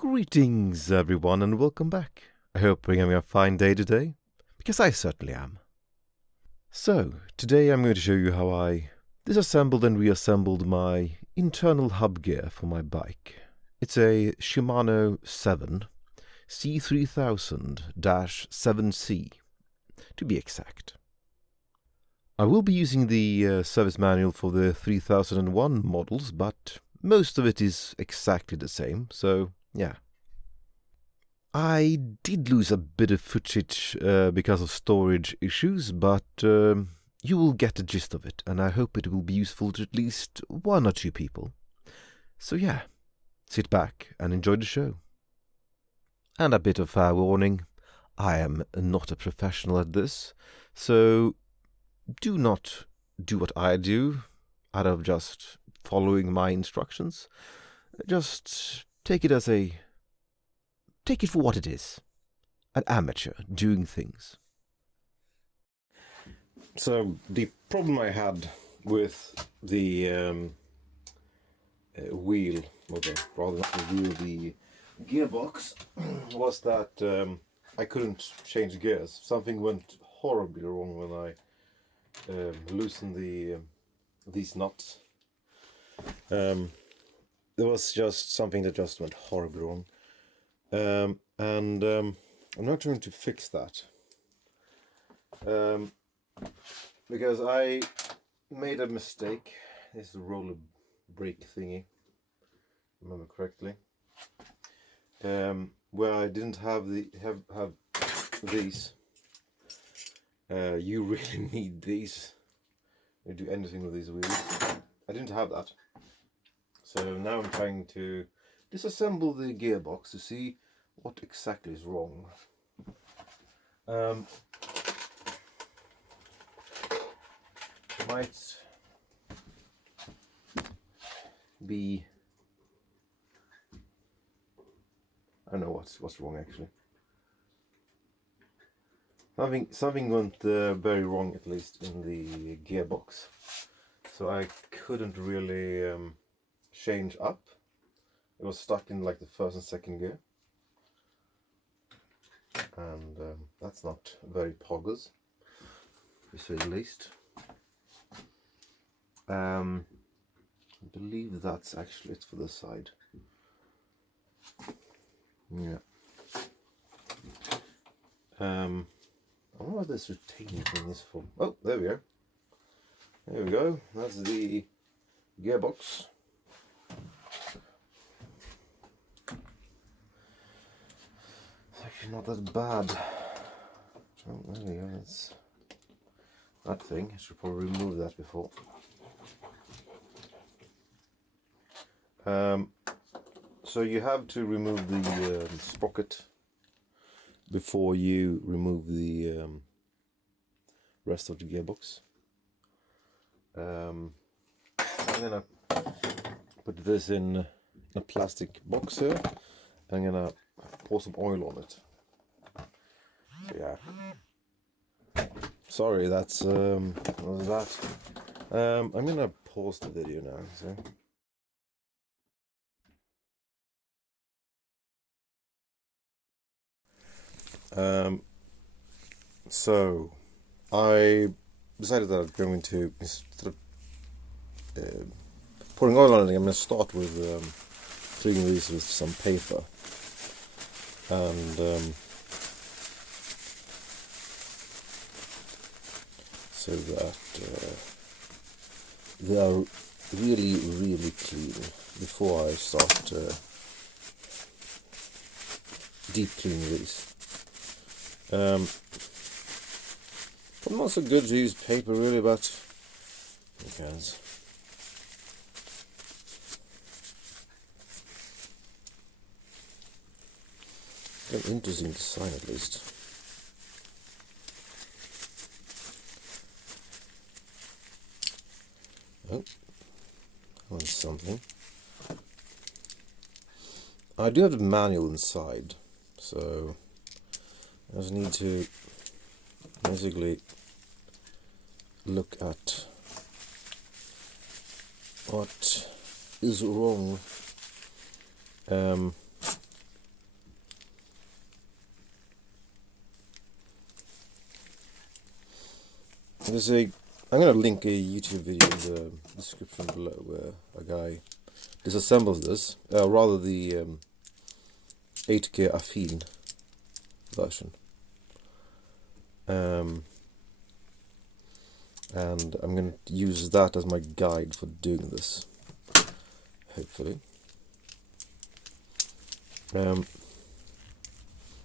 Greetings everyone and welcome back. I hope you're having a fine day today, because I certainly am. So, today I'm going to show you how I disassembled and reassembled my internal hub gear for my bike. It's a Shimano 7 C3000-7C, to be exact. I will be using the service manual for the 3001 models, but most of it is exactly the same, so yeah. I did lose a bit of footage because of storage issues, but you will get the gist of it, and I hope it will be useful to at least one or two people. So yeah, sit back and enjoy the show. And a bit of fair warning, I am not a professional at this, so do not do what I do out of just following my instructions. Just take it for what it is. An amateur doing things. So the problem I had with the wheel, rather not the wheel, the gearbox, was that I couldn't change gears. Something went horribly wrong when I loosened these nuts. There was just something that just went horribly wrong. I'm not going to fix that because I made a mistake. This is the roller brake thingy, if I remember correctly, where I didn't have these. You really need these. You do anything with these wheels. I didn't have that, so now I'm trying to disassemble the gearbox to see what exactly is wrong. Might be, I don't know what's wrong actually. Something went very wrong, at least in the gearbox, so I couldn't really change up. It was stuck in like the first and second gear, and that's not very poggers, to say the least. I believe that's actually it for the side. Yeah. I wonder what this retaining thing is for. Oh, there we go. There we go. That's the gearbox. It's actually not that bad. Oh, there we go. That's that thing. I should probably remove that before. So you have to remove the sprocket before you remove the rest of the gearbox. I'm gonna put this in a plastic box here. I'm gonna pour some oil on it. So yeah. Sorry, that's what was that. I'm gonna pause the video now. So I decided that I'm going to, instead of pouring oil on it, I'm going to start with filling these with some paper, and so that they are really clean before I start deep cleaning these. But not so good to use paper really, but who cares? An interesting design, at least. Oh, I want something. I do have the manual inside, so I just need to basically look at what is wrong I'm going to link a YouTube video in the description below where a guy disassembles this, rather the 8K Affin version. And I'm going to use that as my guide for doing this, hopefully.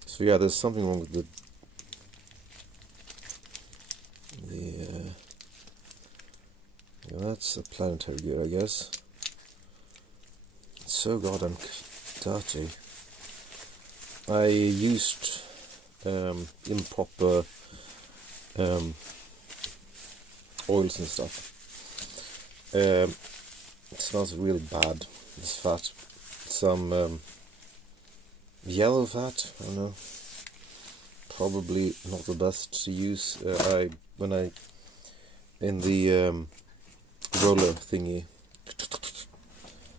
So yeah, there's something wrong with the that's a planetary gear, I guess. It's so goddamn dirty. I used improper oils and stuff. It smells really bad, this fat. Some yellow fat, I don't know. Probably not the best to use. In the roller thingy,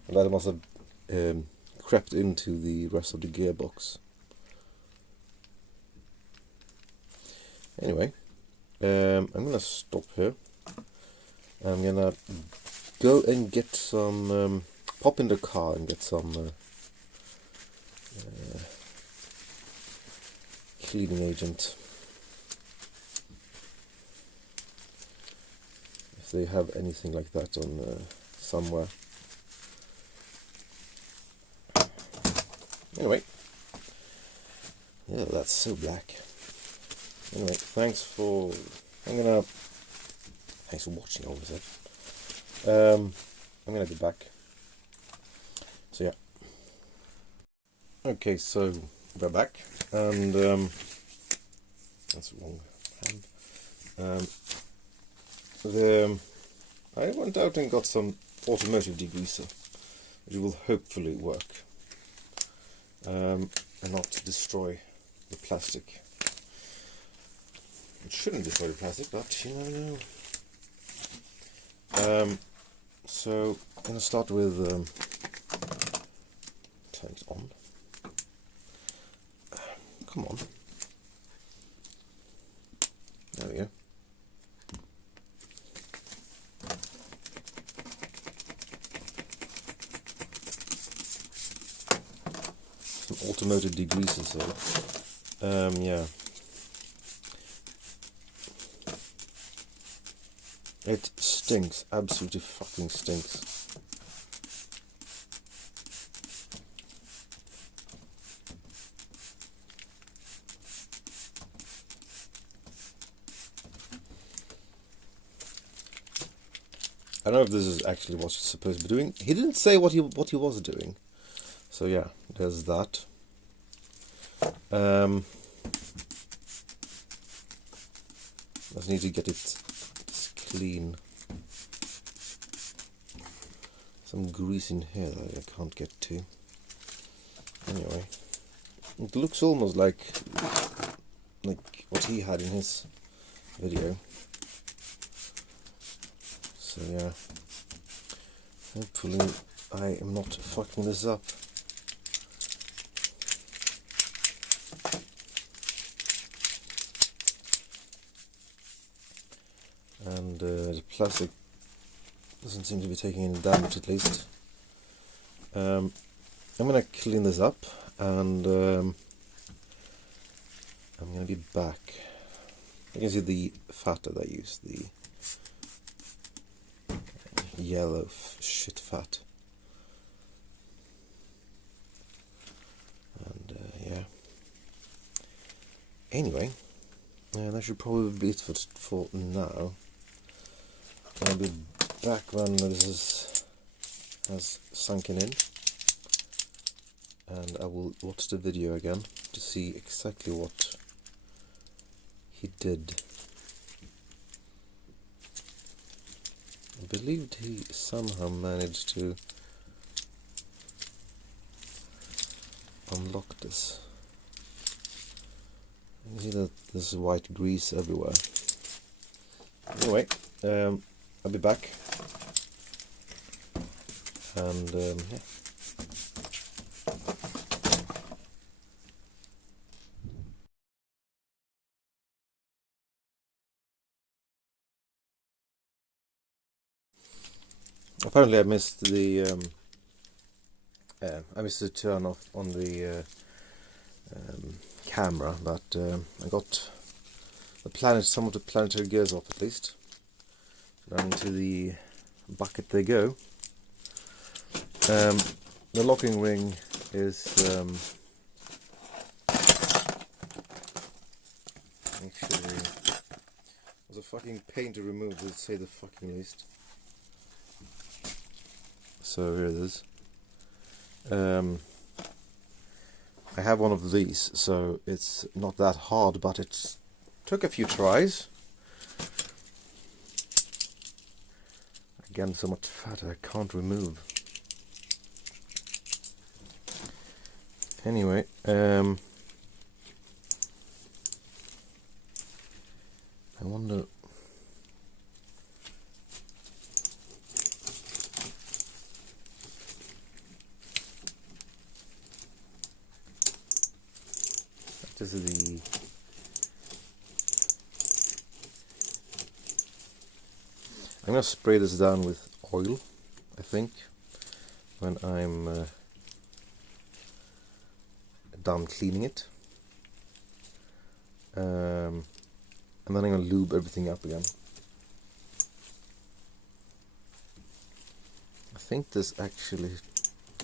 that must have crept into the rest of the gearbox. Anyway, I'm gonna stop here. I'm gonna go and get some, pop in the car and get some cleaning agent. If they have anything like that on somewhere. Anyway, yeah, that's so black. Anyway, thanks for watching all of it. I'm gonna be back. So yeah. Okay, so we're back, and that's the wrong hand. I went out and got some automotive degreaser, which will hopefully work and not destroy the plastic. It shouldn't destroy the plastic, but you never know. So I'm going to start with turning it on. Come on. There we go. Some automotive degreaser, so yeah. It stinks, absolutely fucking stinks. I don't know if this is actually what it's supposed to be doing. He didn't say what he was doing. So yeah, there's that. Just need to get it clean. Some grease in here that I can't get to. Anyway, it looks almost like what he had in his video. So yeah, hopefully I am not fucking this up. And the plastic doesn't seem to be taking any damage, at least. I'm gonna clean this up, and I'm gonna be back. You can see the fat that I used, the yellow shit fat. And yeah. Anyway, that should probably be it for now. I'll be back when this has sunken in, and I will watch the video again to see exactly what he did. I believed he somehow managed to unlock this. You can see that there's white grease everywhere. Anyway, I'll be back, and yeah. Apparently I missed the turn off on the camera, but I got some of the planetary gears off at least. Down into the bucket they go. The locking ring is actually was a fucking pain to remove, to say the fucking least. So here it is. I have one of these, so it's not that hard, but it took a few tries. Again, so much fat I can't remove. Anyway, I wonder. This is the. I'm gonna spray this down with oil, I think, when I'm done cleaning it. And then I'm gonna lube everything up again. I think this actually,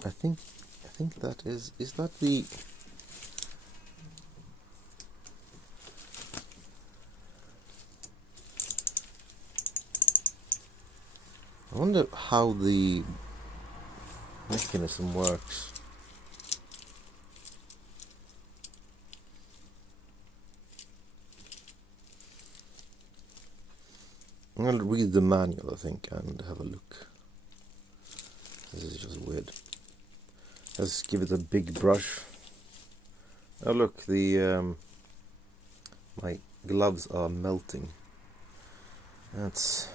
I think that is that the, I wonder how the mechanism works. I'm going to read the manual, I think, and have a look. This is just weird. Let's give it a big brush. Oh look, the my gloves are melting. That's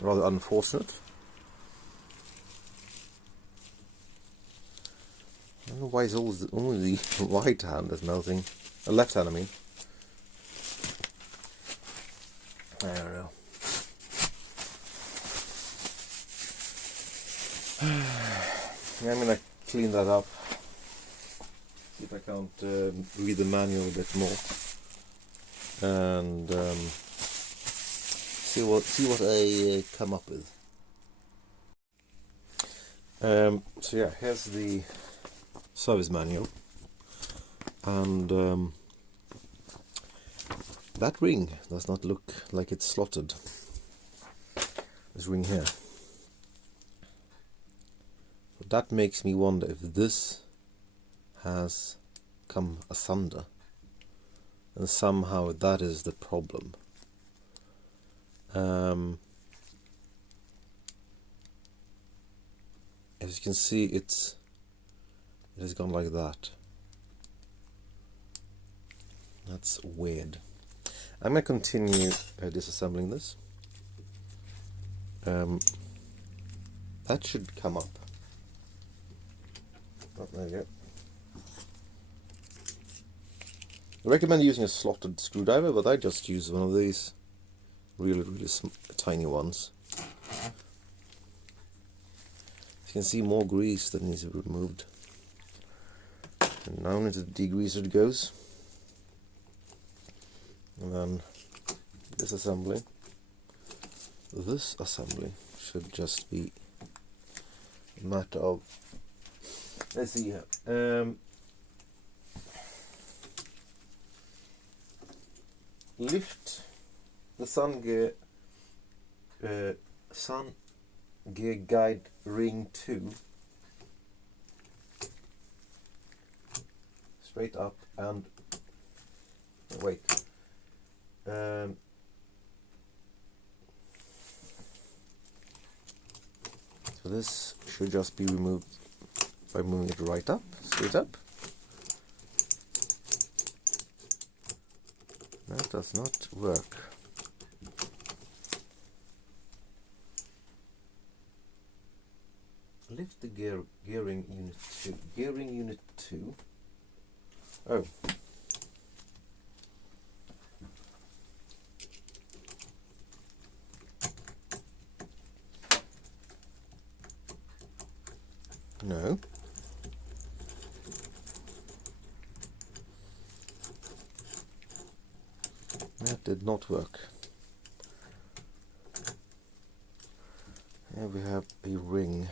rather unfortunate. I don't know why it's always only the right hand that's melting. Left hand, I mean. I don't know. Yeah, I'm gonna clean that up. See if I can't read the manual a bit more, and see what I come up with. So yeah, here's the service manual, and that ring does not look like it's slotted. This ring here. That makes me wonder if this has come asunder, and somehow that is the problem. As you can see, it has gone like that. That's weird. I'm going to continue disassembling this. That should come up. Oh, there you go. I recommend using a slotted screwdriver, but I just use one of these really tiny ones. You can see more grease that needs to be removed. And now into the degreaser it goes. And then this assembly. This assembly should just be a matter of, let's see here. Lift the sun gear guide ring 2 straight up and wait. So this should just be removed by moving it right up, straight up. That does not work. Lift the gearing unit 2. Gearing unit 2. Oh. No. That did not work. Here we have a ring.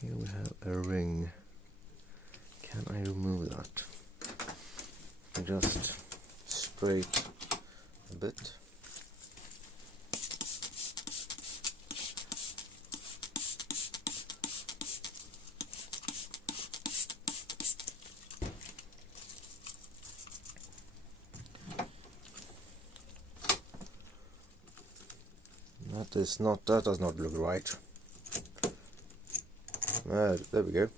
Here we have a ring. Can I remove that? Just straight a bit. That does not look right. There we go.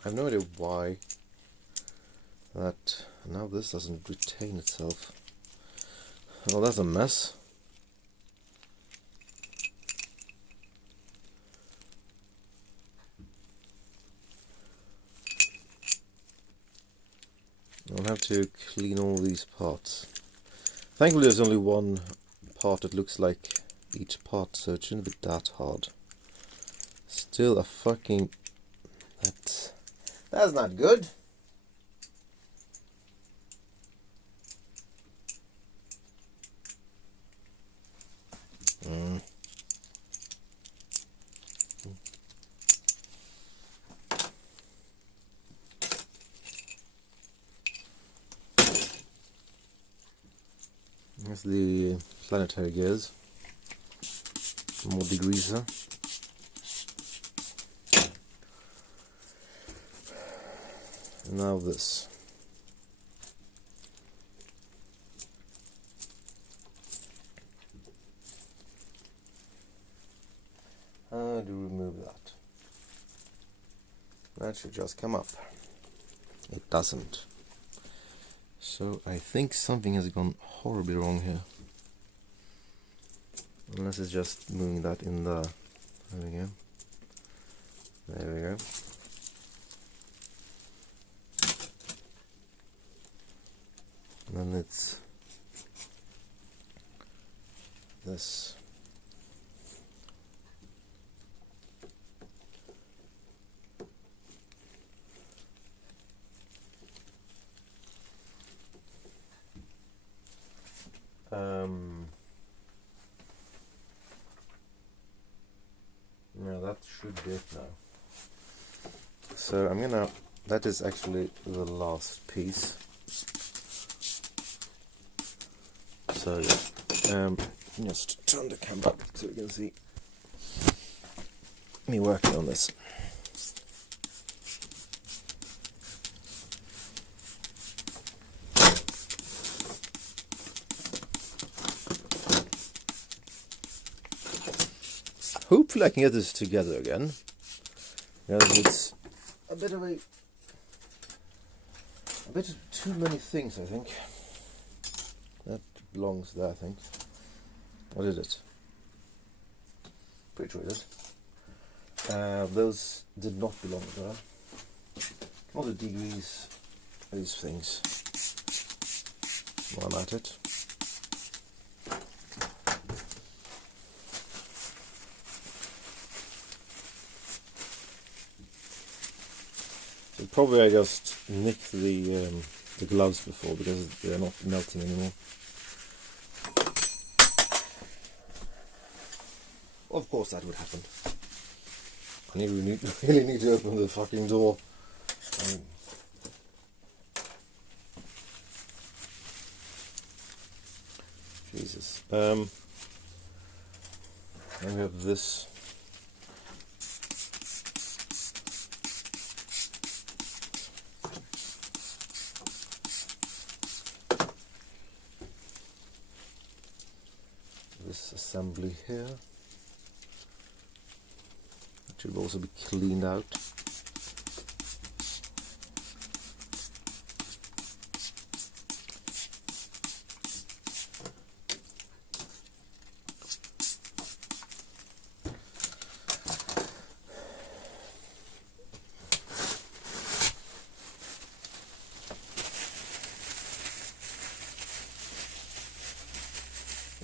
I have no idea why that now this doesn't retain itself. Well, that's a mess. I'll have to clean all these parts. Thankfully there's only one part that looks like each part, so it shouldn't be that hard. Still a fucking... That's not good. Here's the planetary gears. More degreaser. And now this. How do we remove that? That should just come up. It doesn't. So I think something has gone horribly wrong here. Unless it's just moving that in there. There we go. There we go. And then it's this. Yeah, that should be it now. So I'm gonna, that is actually the last piece. So just turn the camera up so you can see me working on this. Hopefully I can get this together again. Because it's a bit too many things, I think. That belongs there, I think. What is it? Pretty sure it is. Those did not belong there. All the degrees, these things. While I'm at it. So probably I just nicked the gloves before because they're not melting anymore. Of course that would happen. I really need to open the fucking door. Jesus. Then we have this. This assembly here. It should also be cleaned out.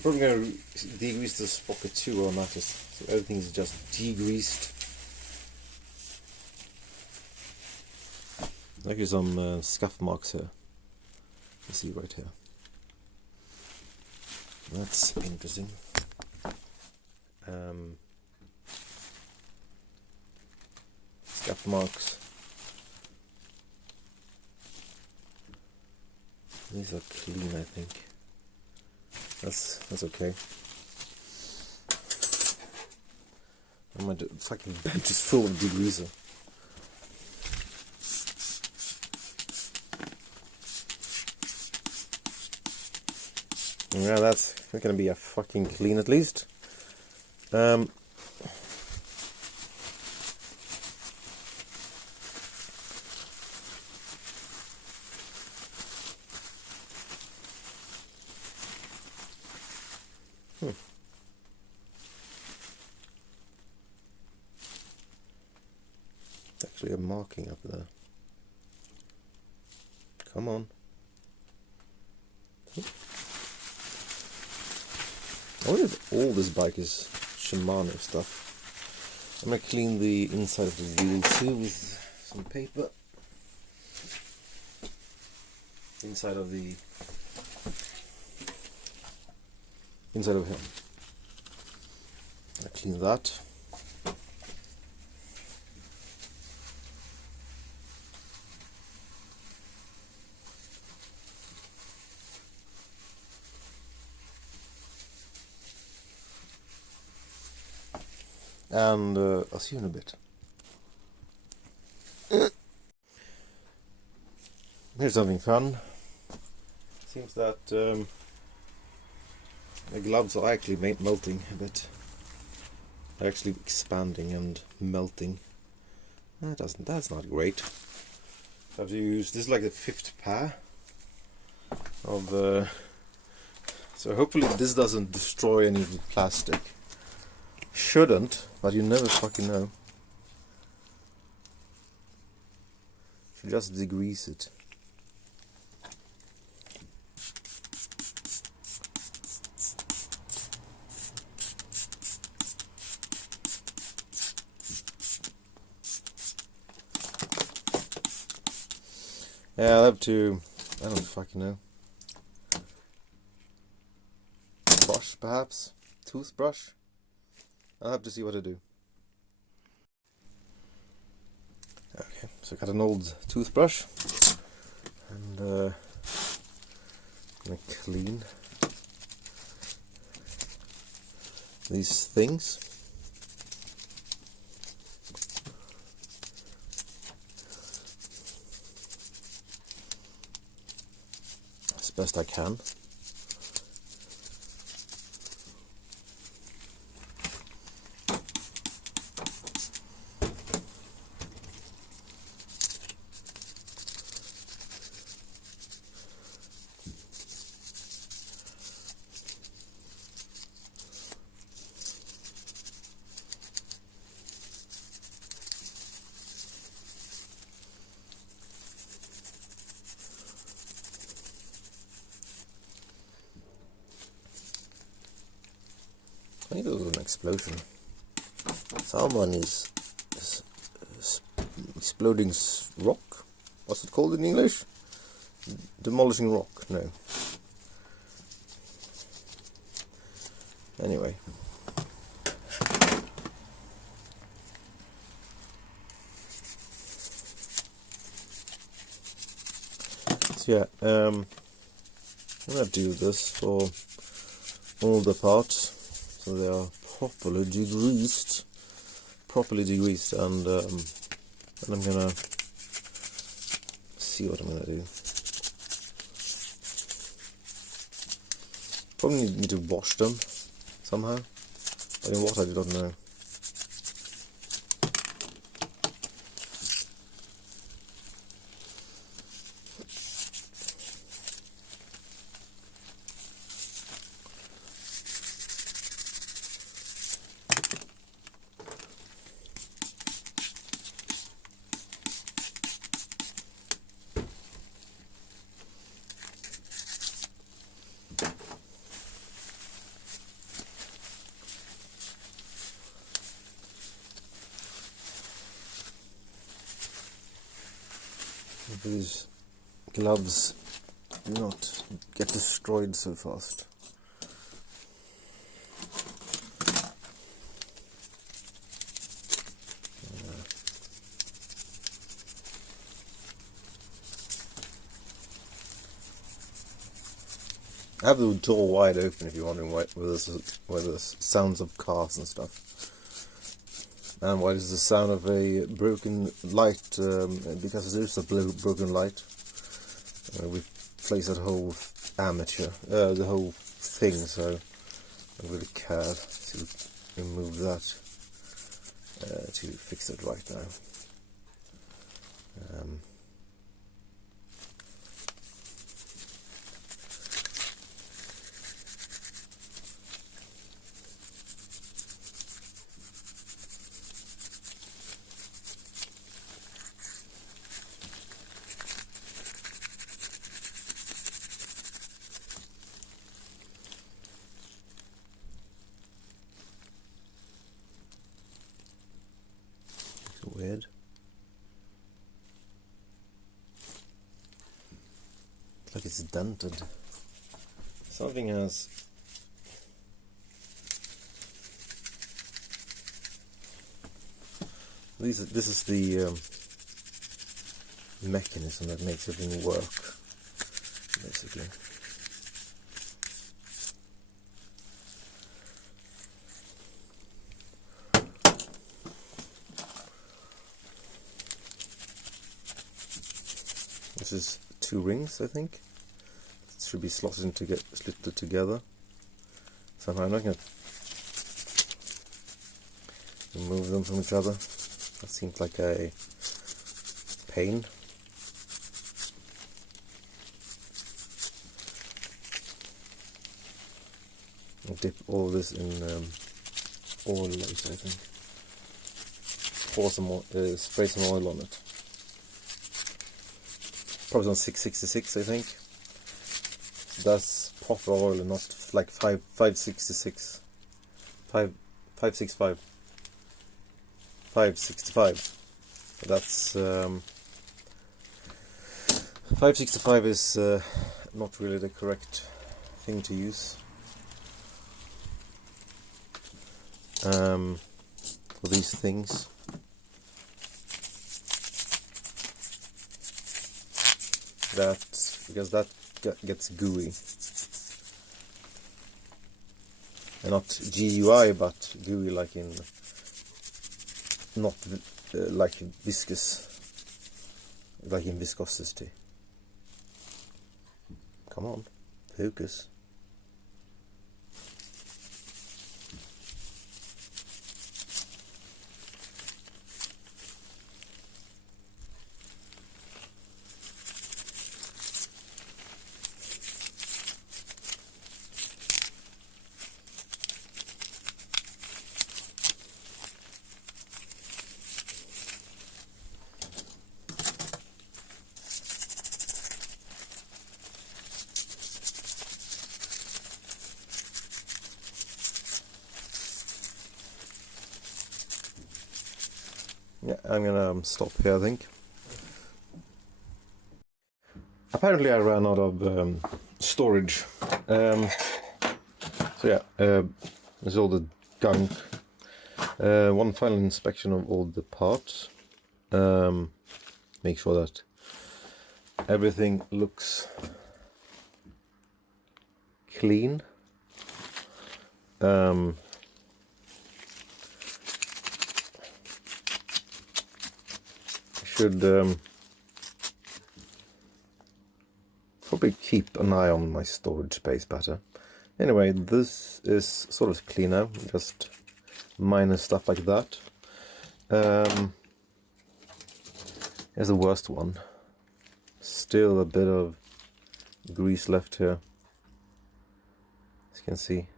Probably going to degrease the sprocket too on that, so everything's just degreased. Actually some scuff marks here. You see right here. That's interesting. Scuff marks. These are clean, I think. That's okay. My fucking bench is full of degreaser. Yeah, that's gonna be a fucking clean at least. Actually a marking up there. Come on. I wonder if all this bike is Shimano stuff. I'm gonna clean the inside of the wheel too with some paper. Inside of here. I clean that. And I'll see you in a bit. Here's something fun. Seems that the gloves are actually melting a bit. They're actually expanding and melting. That's not great. I have to use this is like the 5th pair of so hopefully this doesn't destroy any of the plastic. Shouldn't, but you never fucking know. Should just degrease it. Yeah, I'll have to, I don't fucking know. Brush, perhaps? Toothbrush? I'll have to see what to do. Okay, so I got an old toothbrush. And I'm gonna clean these things. As best I can. I think there was an explosion. Someone is exploding rock? What's it called in English? Demolishing rock? No. Anyway. So yeah, I'm gonna do this for all the parts. So they are properly degreased, and I'm gonna see what I'm gonna do. Probably need to wash them somehow, but in what I don't know. These gloves do not get destroyed so fast. I have the door wide open if you're wondering why there's sounds of cars and stuff. And why there's the sound of a broken light, because there's a broken light. We placed that whole the whole thing, so I really cared to remove that, to fix it right now. Weird. It's like it's dented. Something has. This is the mechanism that makes everything work, basically. This is 2 rings, I think. It should be slotted together. Somehow I'm not going to remove them from each other. That seems like a pain. I'll dip all of this in oil later, I think. Pour some more, spray some oil on it. Probably on 666, I think. That's proper oil and not like 566. 565. 565. That's 565 is not really the correct thing to use for these things. Because that gets gooey, and not GUI, but gooey like in not like viscous, like in viscosity. Come on, focus. Yeah, I'm gonna stop here, I think. Apparently I ran out of storage. So yeah, there's all the gunk. One final inspection of all the parts. Make sure that everything looks clean. Should probably keep an eye on my storage space better. Anyway, this is sort of clean now, just minor stuff like that. Here's the worst one. Still a bit of grease left here, as you can see.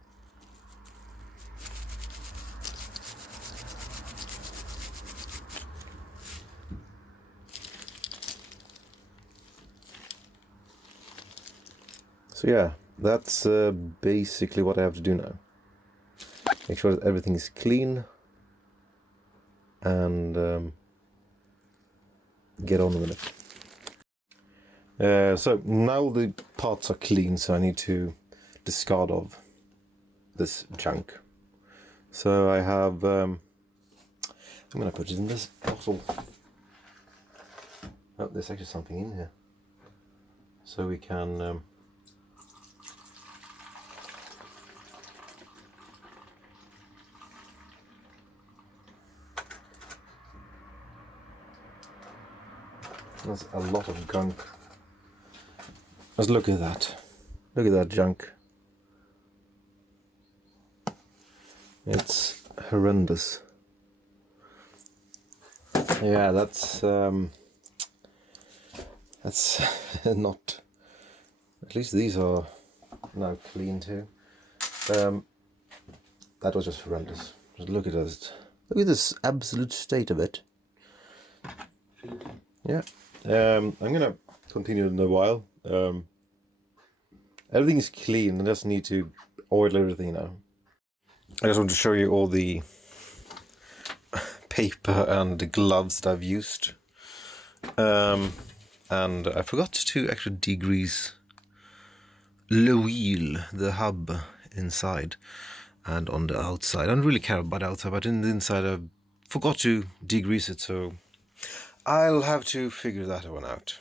So yeah, that's basically what I have to do now. Make sure that everything is clean and get on with it. So now the parts are clean, so I need to discard of this junk. So I have, I'm going to put it in this bottle. Oh, there's actually something in here. So we can there's a lot of gunk. Let's look at that. Look at that junk. It's horrendous. Yeah, that's not. At least these are now clean too. That was just horrendous. Just look at this. Look at this absolute state of it. Yeah. I'm gonna continue in a while. Everything is clean. I just need to oil everything now. I just want to show you all the paper and gloves that I've used. And I forgot to actually degrease the wheel, the hub inside and on the outside. I don't really care about the outside, but in the inside I forgot to degrease it, so I'll have to figure that one out.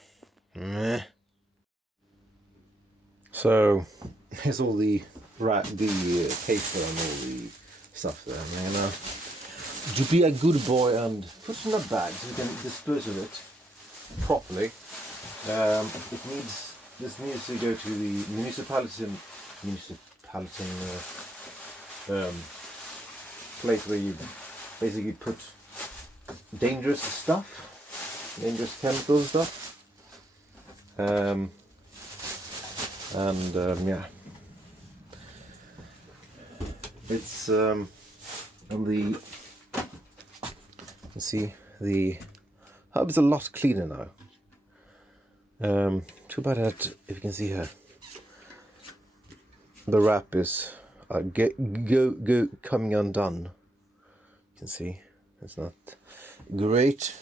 Meh. So here's all the paper and all the stuff there. I'm gonna to be a good boy and put it in a bag so we can dispose of it properly. This needs to go to the municipality place where you basically put dangerous stuff, dangerous chemical stuff. Yeah, it's on the. You see, the hub is a lot cleaner now. Too bad that, if you can see here, the wrap is coming undone. You can see it's not great,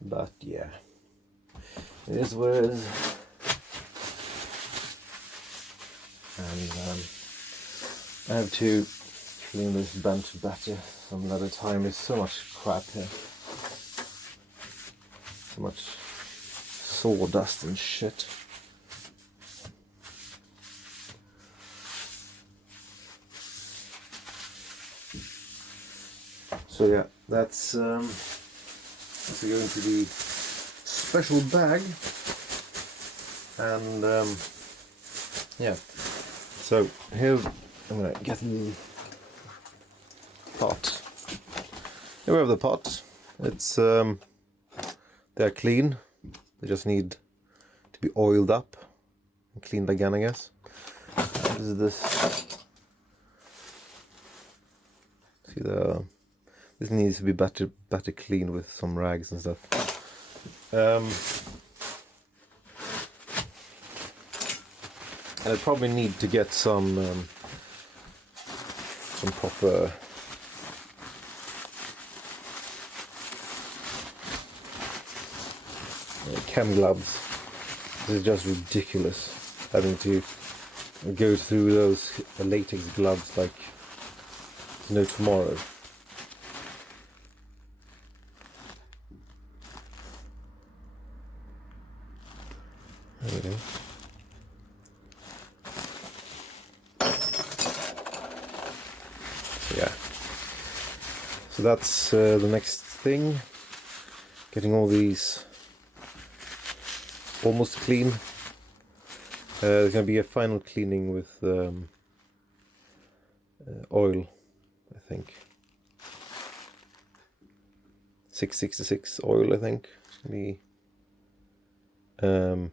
but yeah, it is what it is. And I have to clean this bent battery some other time. There's so much crap here, so much sawdust and shit. So yeah, that's going to the special bag, and yeah. So here I'm gonna get the pot. Here we have the pot. It's they're clean. They just need to be oiled up and cleaned again, I guess. This is this. See this needs to be better cleaned with some rags and stuff. And I probably need to get some proper chem gloves. This is just ridiculous, having to go through those latex gloves like no tomorrow. There we go. Yeah. So that's the next thing. Getting all these almost clean. There's going to be a final cleaning with oil, I think. 666 oil, I think. It's going to be I'm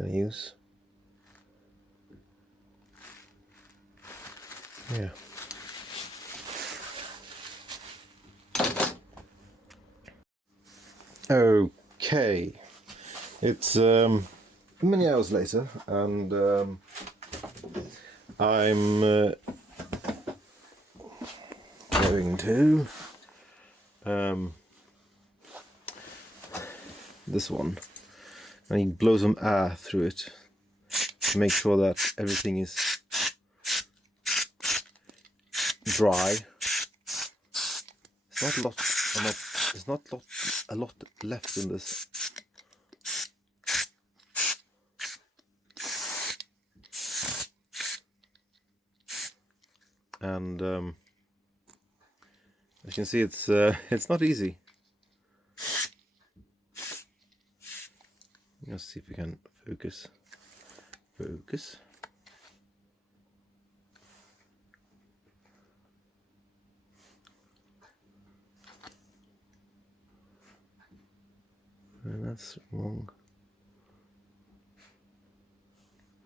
going to use. Yeah. Okay. It's many hours later, and I'm going to this one, and you blow some air through it to make sure that everything is dry. There's not a lot left in this. And as you can see, it's not easy. Let's see if we can focus. Focus. And that's wrong.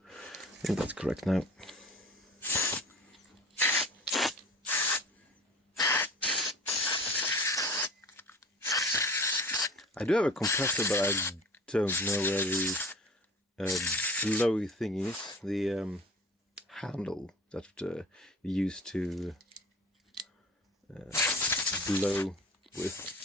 I think that's correct now. I do have a compressor, but I don't know where the blowy thing is. The handle that you use to blow with.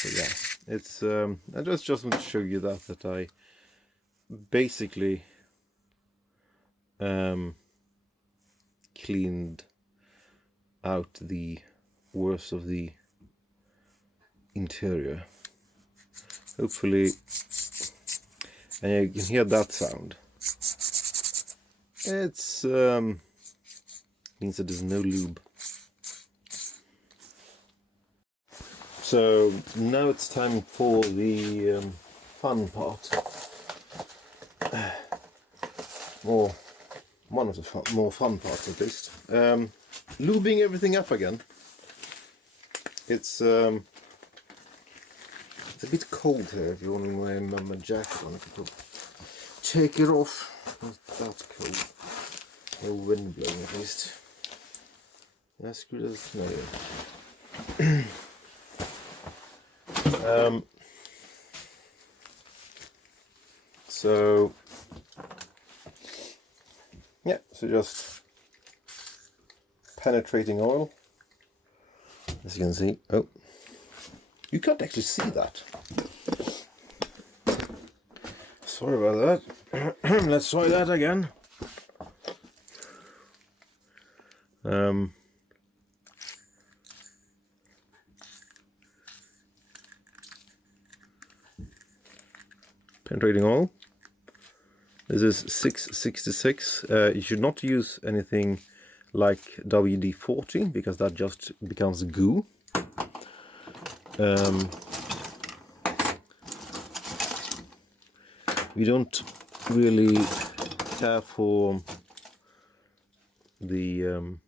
So yeah, it's I just want to show you that I basically cleaned out the worst of the interior. Hopefully, and you can hear that sound. It's means that there's no lube. So now it's time for the fun part. One of the more fun parts, at least. Lubing everything up again. It's a bit cold here. If you want to wear my jacket on, I could take it off. Not that cold. No wind blowing, at least. That's good as snow. So yeah, so just penetrating oil, as you can see. Oh, you can't actually see that. Sorry about that. Let's try that again. Penetrating oil. This is 666. You should not use anything like WD-40 because that just becomes goo. We don't really care for the you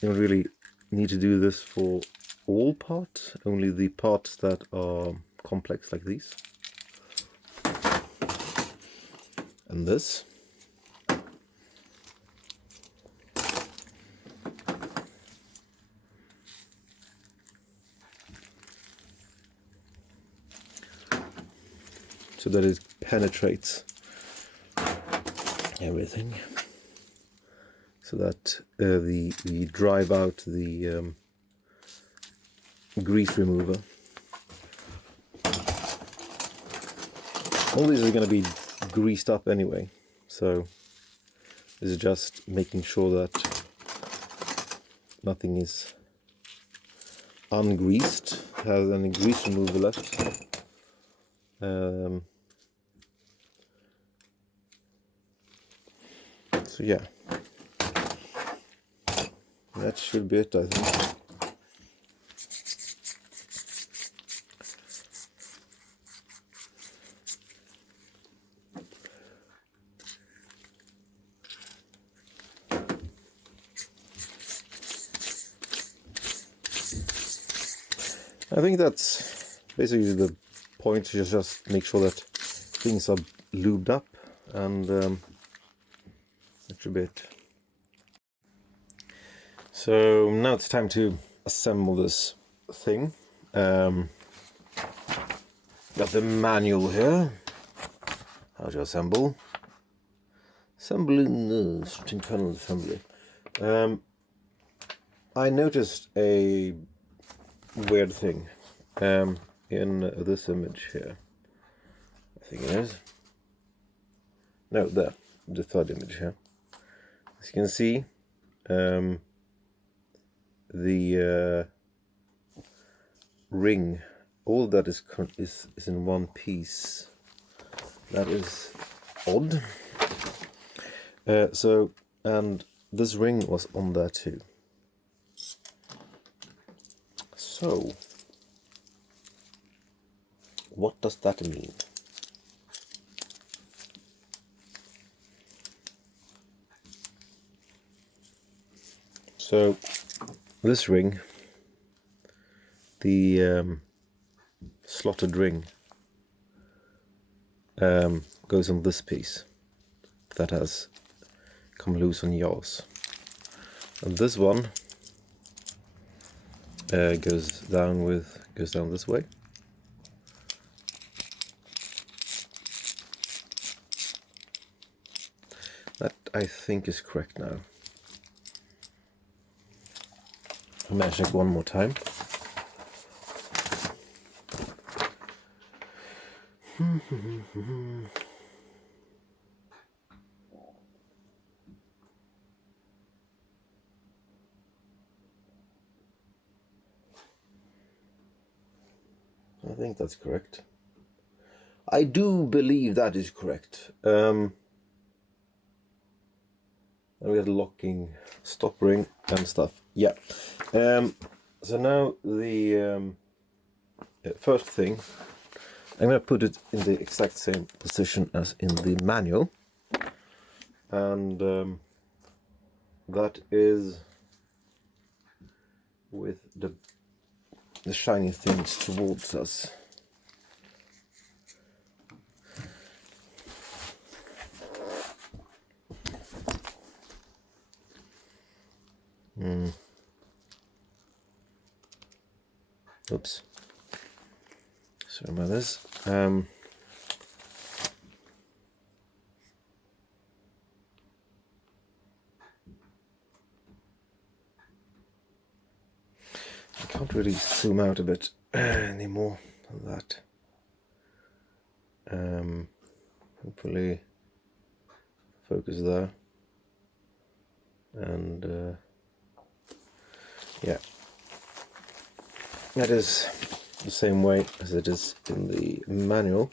don't really need to do this for all parts, only the parts that are complex like these. And this. So that it penetrates everything. So that we drive out the grease remover. All these are going to be greased up anyway, so this is just making sure that nothing is ungreased, has any grease remover left. So yeah, that should be it, I think. I think that's basically the point, to just make sure that things are lubed up, and that should be it. So now it's time to assemble this thing. Got the manual here. How to assemble. Assemble in internal assembly. I noticed a weird thing in this image here. I think it is. No, there. The third image here. As you can see, the ring, all that is in one piece. That is odd. And this ring was on there too. So, what does that mean? So, this ring, the slotted ring, goes on this piece that has come loose on yours, and this one goes down this way. That I think is correct now. I'm gonna check one more time. I think that's correct. I do believe that is correct. And we have a locking stop ring and stuff. Yeah. So now the first thing, I'm going to put it in the exact same position as in the manual. And that is with the shiny things towards us. Oops. Sorry about this. I can't really zoom out a bit anymore than that. Hopefully focus there. And yeah, that is the same way as it is in the manual.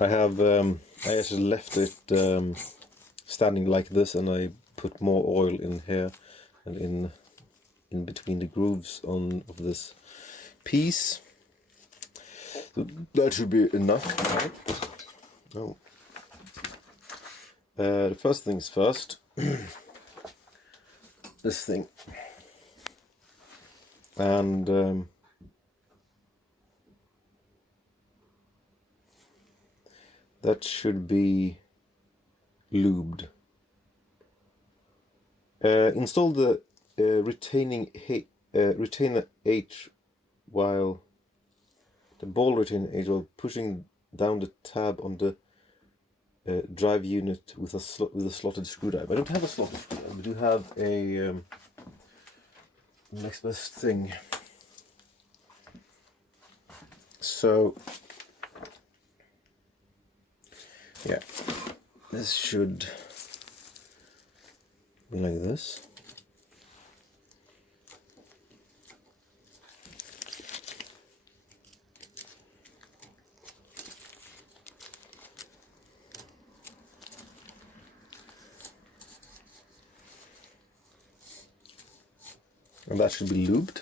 I actually left it standing like this, and I put more oil in here and in between the grooves of this piece. So that should be enough. Oh. The first things first. This thing, and that should be lubed. Install the retainer H while the ball retainer H while pushing down the tab on the drive unit with a slotted screwdriver. I don't have a slotted screwdriver. We do have a next best thing. So yeah, this should be like this. And that should be lubed.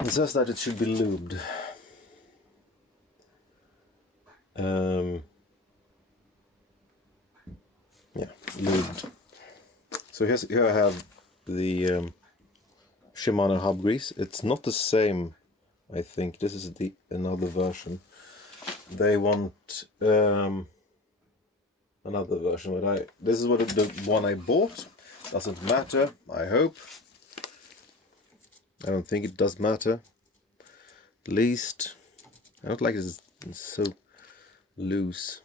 It says that it should be lubed. Yeah, lubed. So here I have the Shimano hub grease. It's not the same, I think. This is another version. They want another version, but this is the one I bought. Doesn't matter, I hope. I don't think it does matter. At least I don't like it's so loose.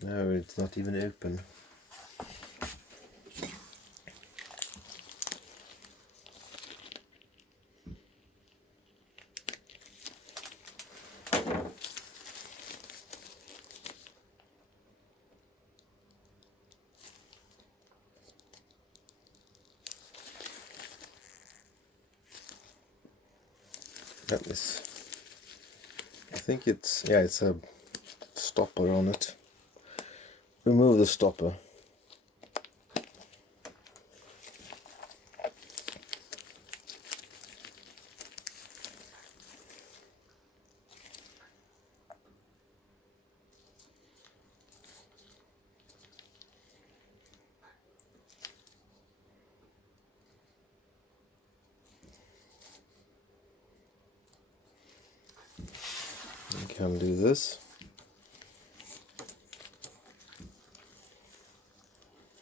No, it's not even open. That is, I think it's a stopper on it. Remove the stopper. You can do this.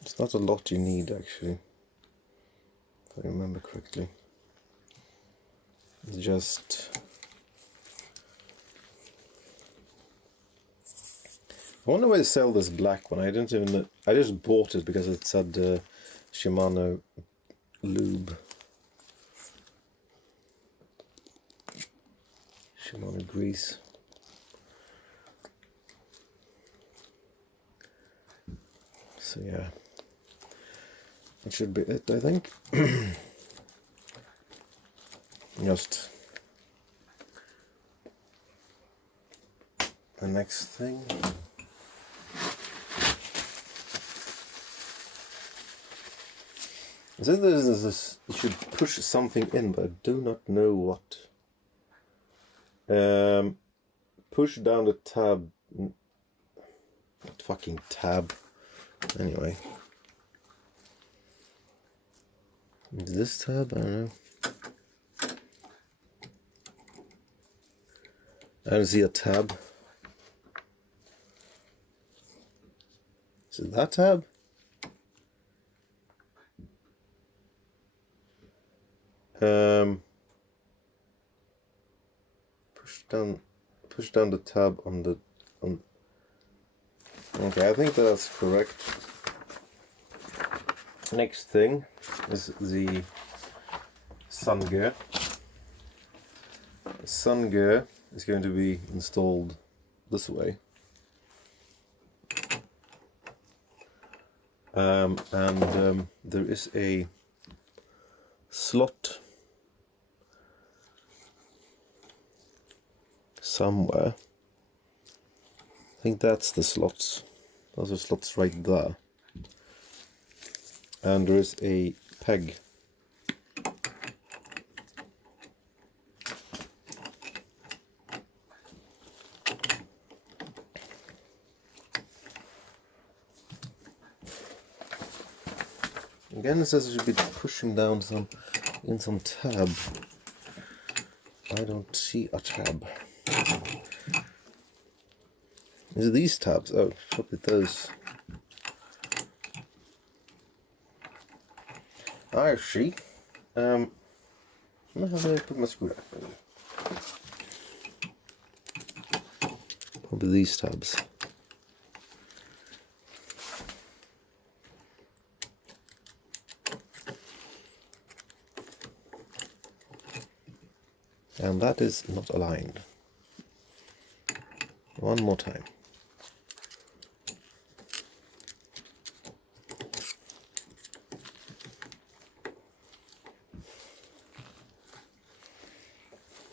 It's not a lot you need actually, if I remember correctly. It's just, I wonder why they sell this black one. I didn't even know. I just bought it because it said Shimano lube. Shimano grease. So yeah, that should be it, I think. Just the next thing. It says this, you should push something in, but I do not know what. Push down the tab. Not fucking tab. Anyway. Is this tab? I don't know. I don't see a tab. Is it that tab? Push down the tab on the okay, I think that's correct. Next thing is the sun gear. The sun gear is going to be installed this way. There is a slot somewhere. I think that's the slots. Those are slots right there. And there is a peg. Again, it says you should be pushing down some tab. I don't see a tab. Is it these tabs? Oh, probably those. I see. How do I put my screwdriver in? Probably these tabs. And that is not aligned. One more time.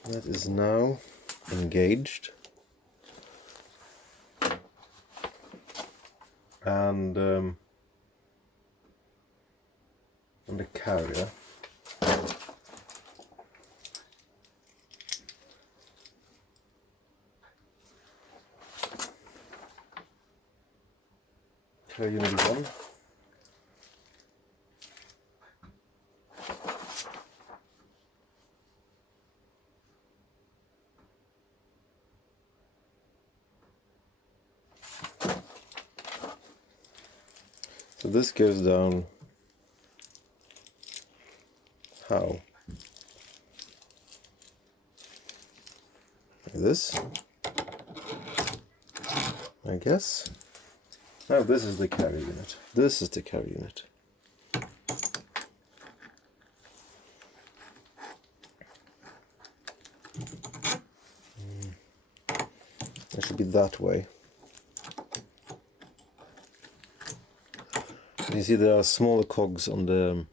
That is now engaged. And the carrier. carry unit is on. So this goes down how? Like this, I guess. Now this is the carry unit. This is the carry unit. It should be that way. You see there are smaller cogs on the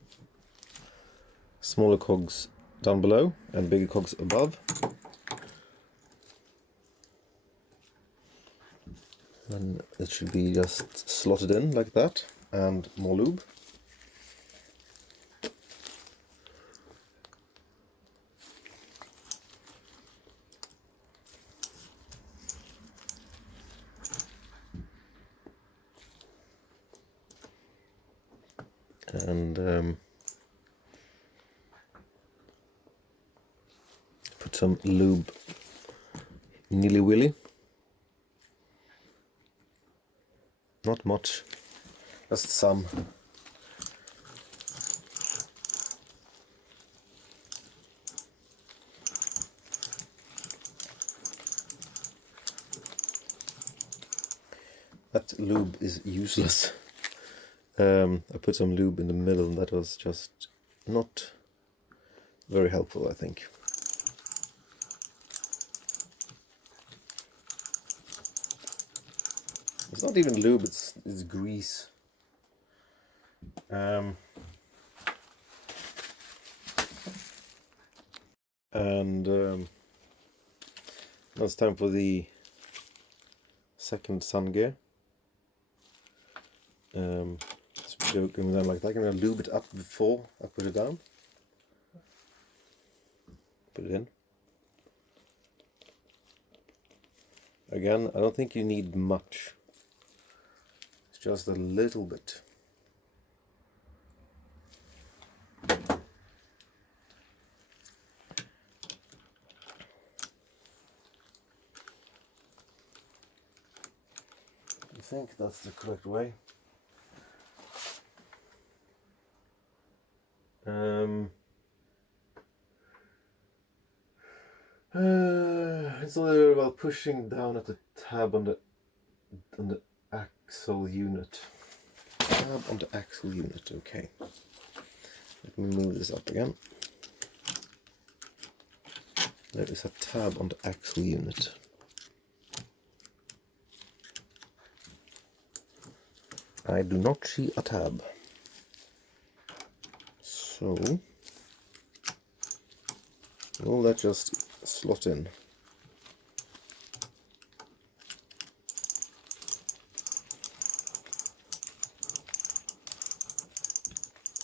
smaller cogs down below and bigger cogs above. And it should be just slotted in like that, and more lube. And put some lube nilly-willy. Not much, just some. That lube is useless. I put some lube in the middle and that was just not very helpful, I think. It's not even lube, it's grease. And now it's time for the second sun gear. It's going down like that. I'm going to lube it up before I put it down. Put it in. Again, I don't think you need much. It's just a little bit. I think that's the correct way. It's a little about pushing down at the tab on the axle unit. Tab on the axle unit, okay. Let me move this up again. There is a tab on the axle unit. I do not see a tab. So, will that just slot in?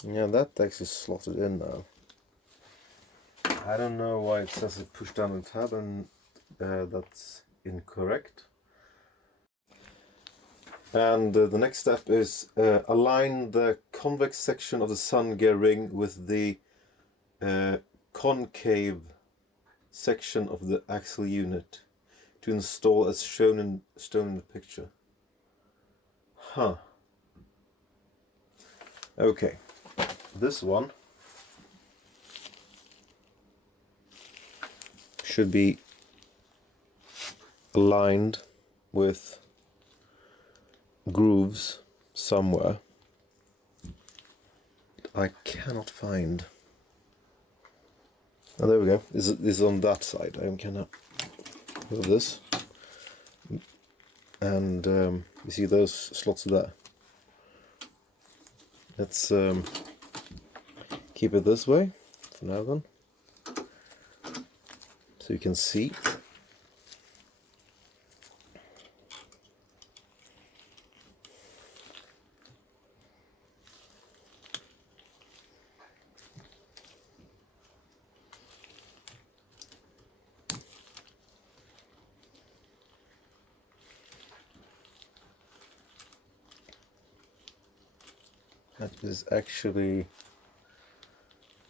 Yeah, that actually slotted in now. I don't know why it says it pushed down the tab, and that's incorrect. And the next step is align the convex section of the sun gear ring with the concave section of the axle unit to install as shown in the picture. Huh. Okay. This one should be aligned with grooves somewhere. I cannot find. Oh, there we go. This is on that side. I cannot move this. And you see those slots there. Let's keep it this way for now then, so you can see. that is actually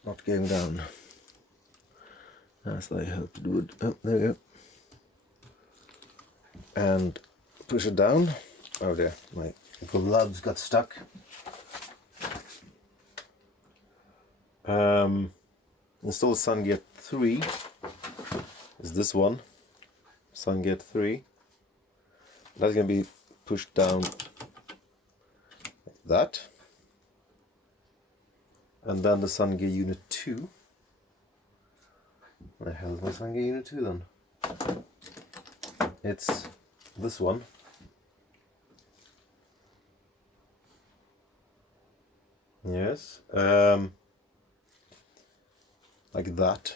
not going down as I hoped it would. Oh, there we go. And push it down. Oh dear, my gloves got stuck. Install SunGate 3 is this one. SunGate 3. That's going to be pushed down like that. And then the SunGate Unit 2. Where the hell is my SunGate Unit 2 then? It's this one. Yes. Like that.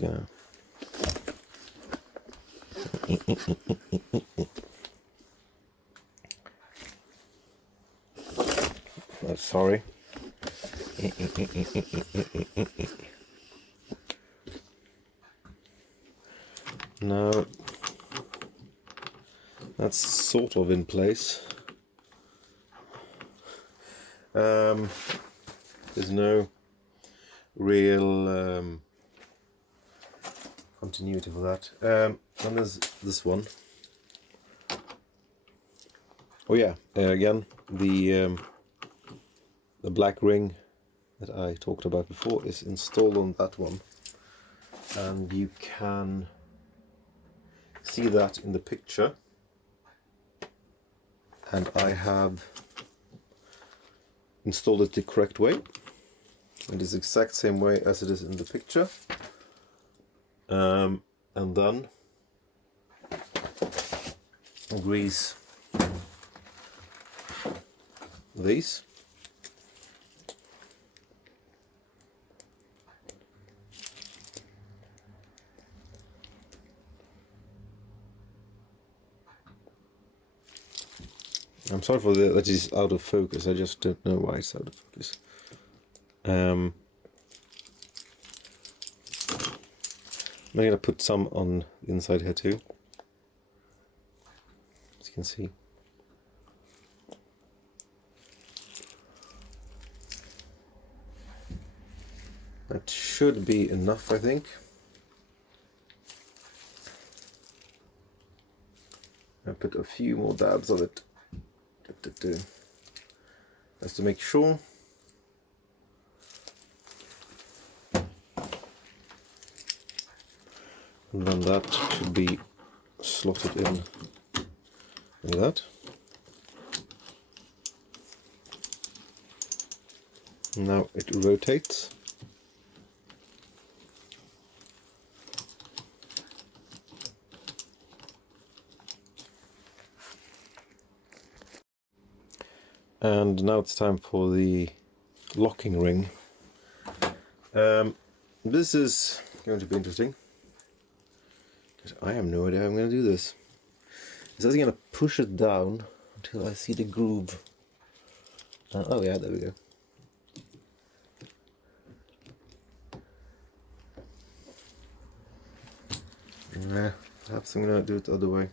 Yeah. Oh, sorry. No, that's sort of in place. There's no real continuity for that. And there's this one. Oh yeah, again the black ring that I talked about before is installed on that one, and you can see that in the picture. And I have installed it the correct way. It is the exact same way as it is in the picture. And then grease these. I'm sorry for that is out of focus. I just don't know why it's out of focus. I'm going to put some on the inside here too, as you can see. That should be enough, I think. I put a few more dabs of it, just to make sure. And then that should be slotted in like that. Now it rotates. And now it's time for the locking ring. This is going to be interesting, because I have no idea how I'm going to do this. So I'm going to push it down until I see the groove. Oh yeah, there we go. Perhaps I'm going to do it the other way.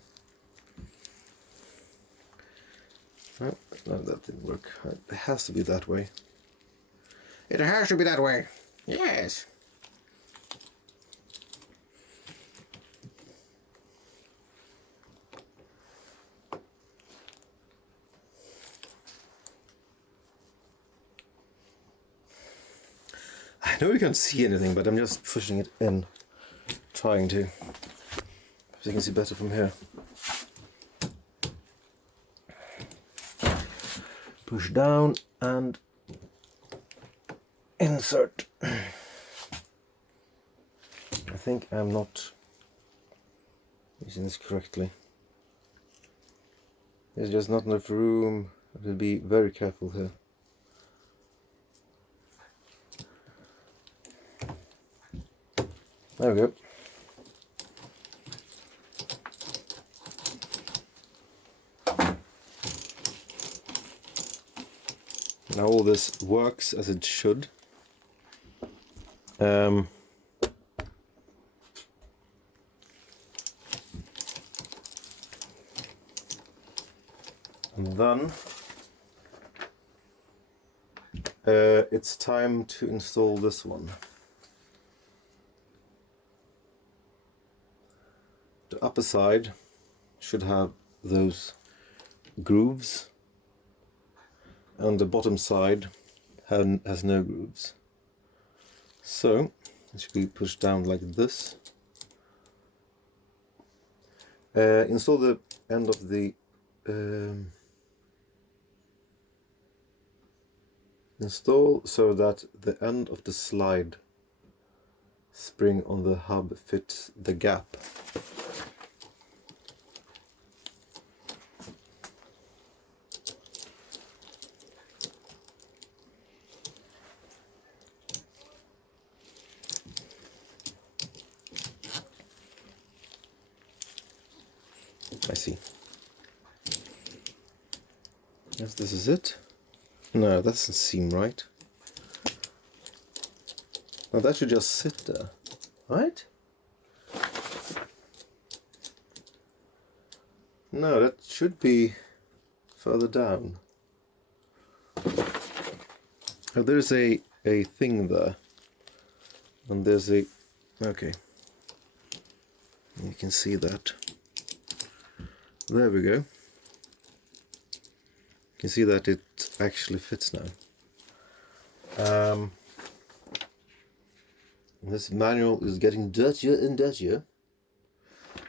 No, that didn't work. It has to be that way. It has to be that way. Yes. I know you can't see anything, but I'm just pushing it in, trying to. So you can see better from here. Push down and insert. I think I'm not using this correctly. There's just not enough room. I will be very careful here. There we go. Now all this works as it should. And then it's time to install this one. The upper side should have those grooves, and the bottom side has no grooves. So it should be pushed down like this. Install the end of the install so that the end of the slide spring on the hub fits the gap. I see. Yes, this is it. No, that doesn't seem right. No, that should just sit there, right? No, that should be further down. Oh, there's a thing there. And there's a... okay. You can see that. There we go. You can see that it actually fits now. This manual is getting dirtier and dirtier.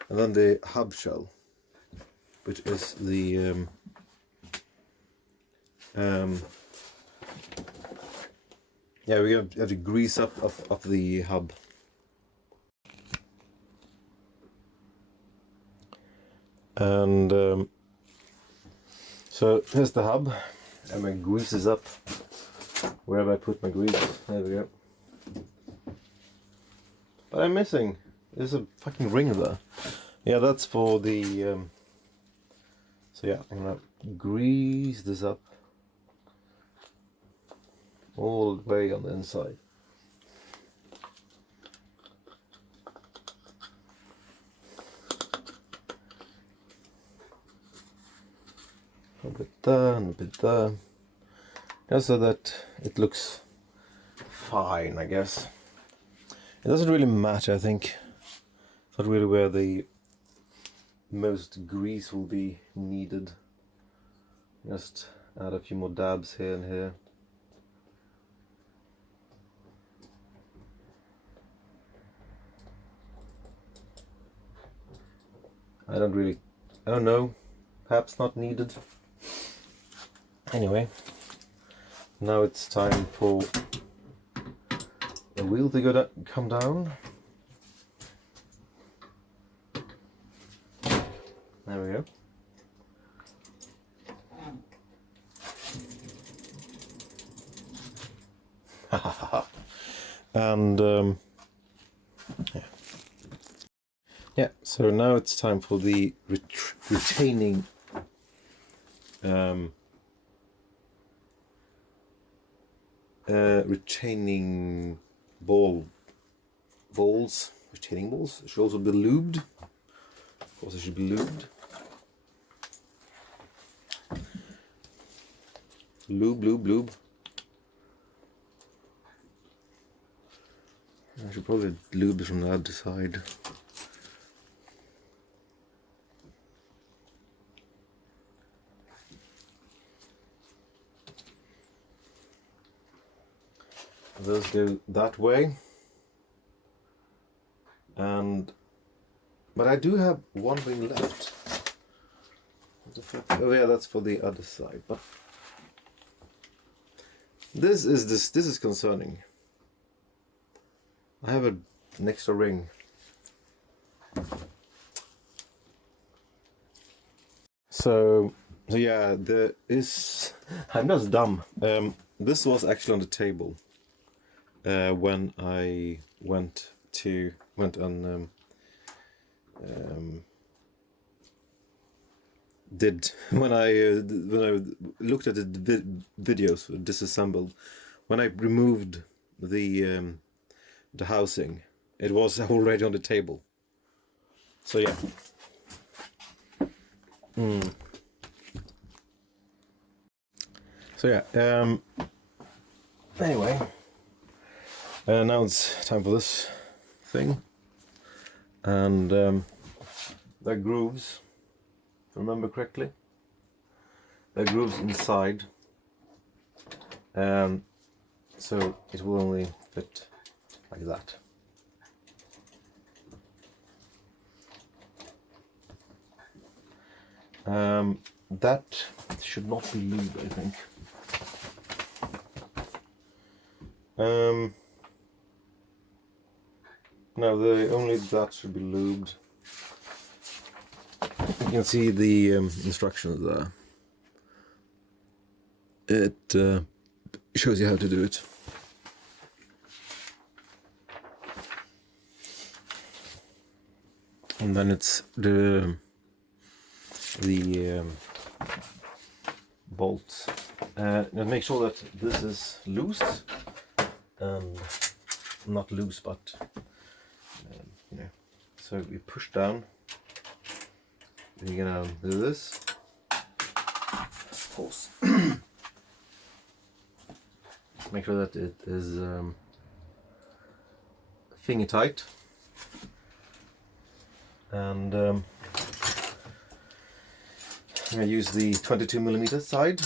And then the hub shell, which is the yeah, we have to grease up the hub. And so here's the hub, and my grease is up. Where have I put my grease? There we go. But I'm missing. There's a fucking ring there. Yeah, that's for the. So yeah, I'm gonna grease this up all the way on the inside. A bit there and a bit there. Just so that it looks fine, I guess. It doesn't really matter, I think. It's not really where the most grease will be needed. Just add a few more dabs here and here. I don't know, perhaps not needed. Anyway, now it's time for the wheel to come down. There we go. And yeah, so now it's time for the retaining retaining balls. Retaining balls. It should also be lubed. Of course, it should be lubed. Lube. I should probably lube it from the other side. Those go that way, but I do have one ring left. Oh yeah, that's for the other side. But this is concerning. I have an extra ring. So yeah, there is. I'm just dumb. This was actually on the table. When I went on when I looked at the videos for Disassemble, when I removed the housing, it was already on the table. So yeah. So yeah, anyway, now it's time for this thing, and there are grooves, if I remember correctly. There are grooves inside, so it will only fit like that. That should not be lubed, I think. No, only that should be lubed. You can see the instructions there. It shows you how to do it. And then it's the bolts. Now make sure that this is loose, and not loose, but you know. So we push down. Then you're gonna do this. Of course. Make sure that it is finger tight, and I'm going to use the 22mm side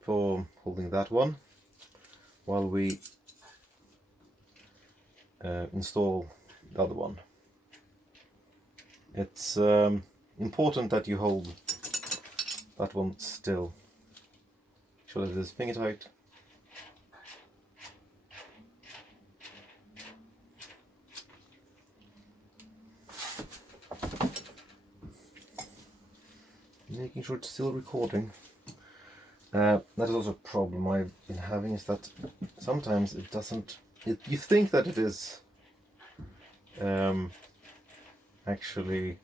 for holding that one while we install the other one. It's important that you hold that one still. Make sure that it is finger tight. Making sure it's still recording. That is also a problem I've been having, is that sometimes it doesn't. You think that it is actually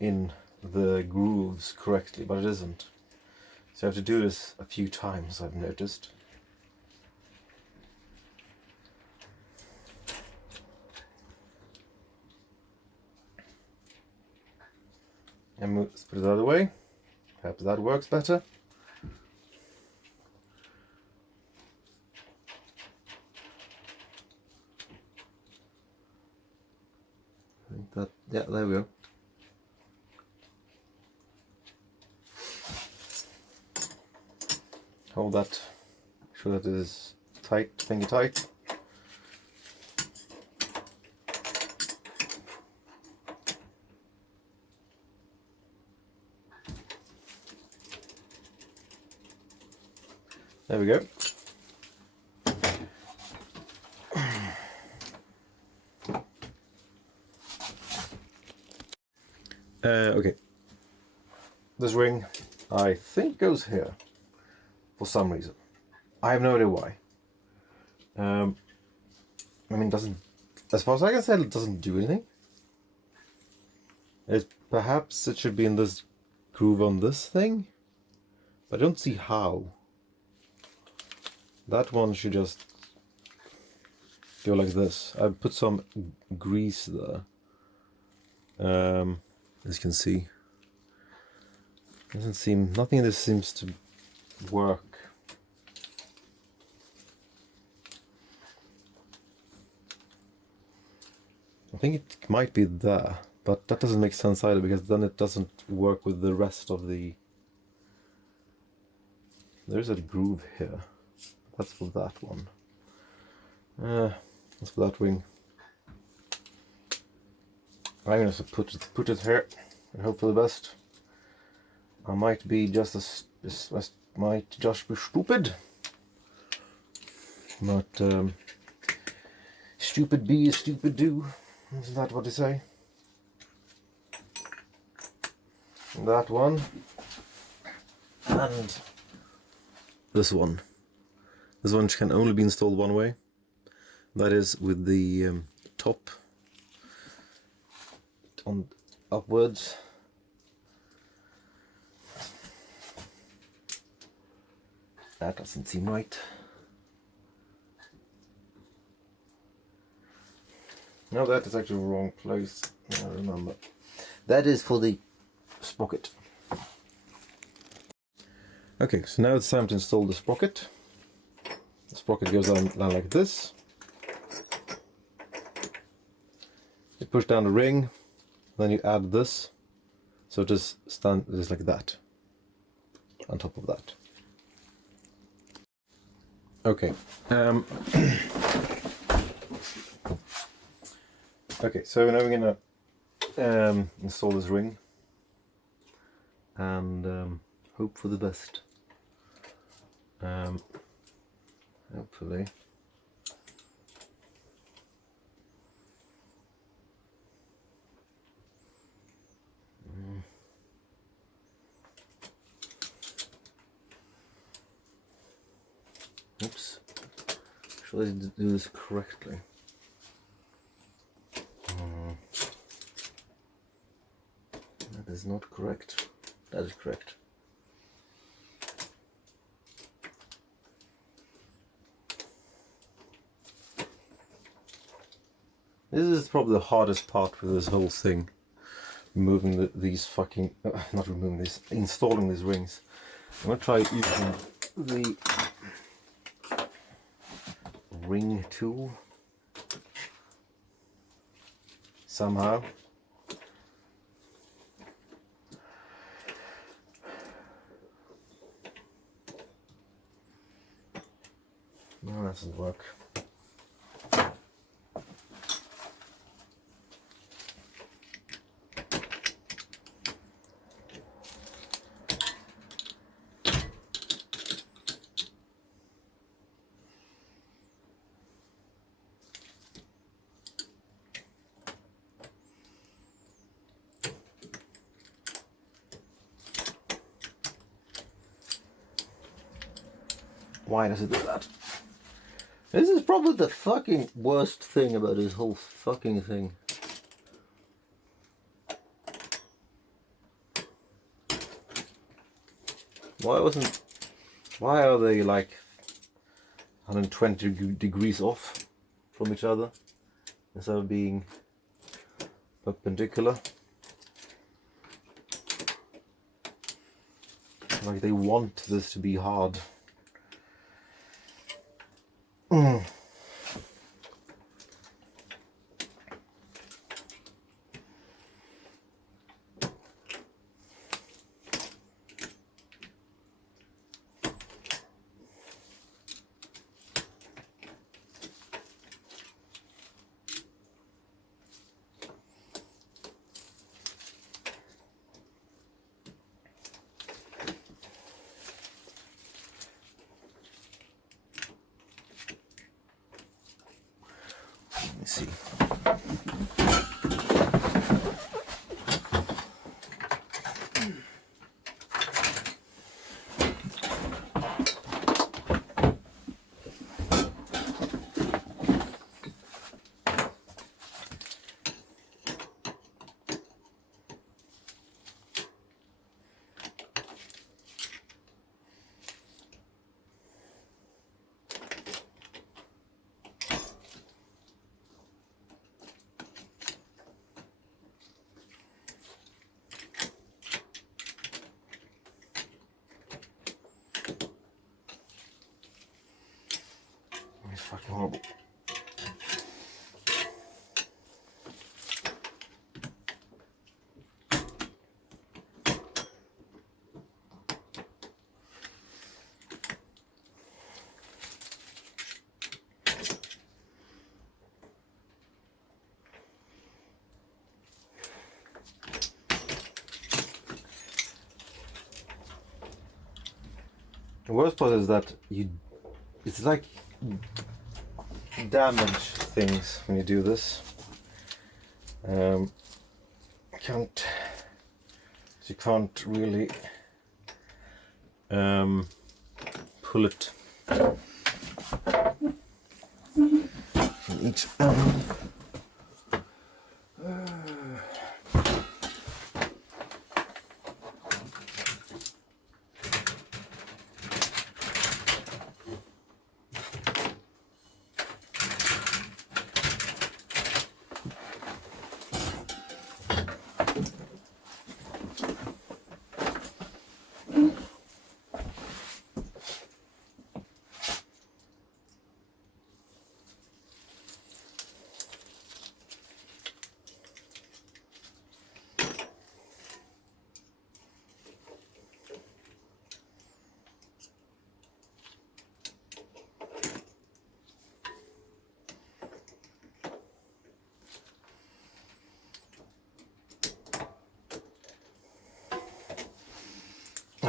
in the grooves correctly, but it isn't. So I have to do this a few times, I've noticed. And let's put it the other way. Perhaps that works better. I think that, yeah, there we go. Hold that, make sure that it is tight, finger tight. There we go. Okay. This ring, I think, goes here for some reason. I have no idea why. I mean, doesn't, as far as I can tell, it doesn't do anything. Perhaps it should be in this groove on this thing, but I don't see how. That one should just go like this. I put some grease there. As you can see, nothing in this seems to work. I think it might be there, but that doesn't make sense either, because then it doesn't work with the rest of the. There's a groove here. That's for that one. That's for that wing. I'm going to put it here and hope for the best. I might be just might just be stupid, but stupid be is stupid do. Isn't that what they say? That one and this one. This one can only be installed one way. That is with the top on upwards. That doesn't seem right. No, that is actually the wrong place. I remember. That is for the sprocket. Okay, so now it's time to install the sprocket. The sprocket goes down like this. You push down the ring, then you add this, so it just stands like that, on top of that. Okay. Okay, so now we're gonna install this ring and hope for the best. Hopefully. Oops. Should I do this correctly? That is not correct. That is correct. This is probably the hardest part with this whole thing. Removing these fucking... not removing these, installing these rings. I'm gonna try using the ring tool somehow. No, that doesn't work. Why does it do that? This is probably the fucking worst thing about this whole fucking thing. Why are they like 120 degrees off from each other instead of being perpendicular? Like they want this to be hard. Let me see. It's fucking horrible. The worst part is that it's like damage things when you do this. You can't really pull it from each end.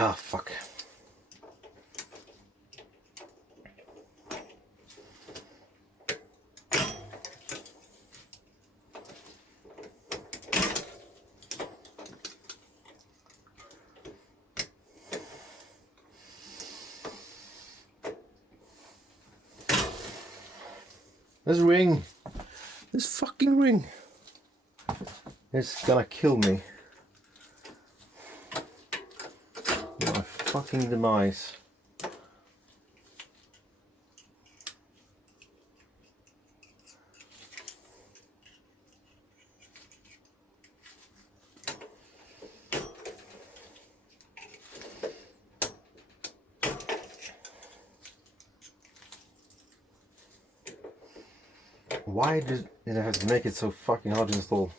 Ah, fuck. This ring, this fucking ring, it's gonna kill me. My fucking demise. Why did it have to make it so fucking hard to install?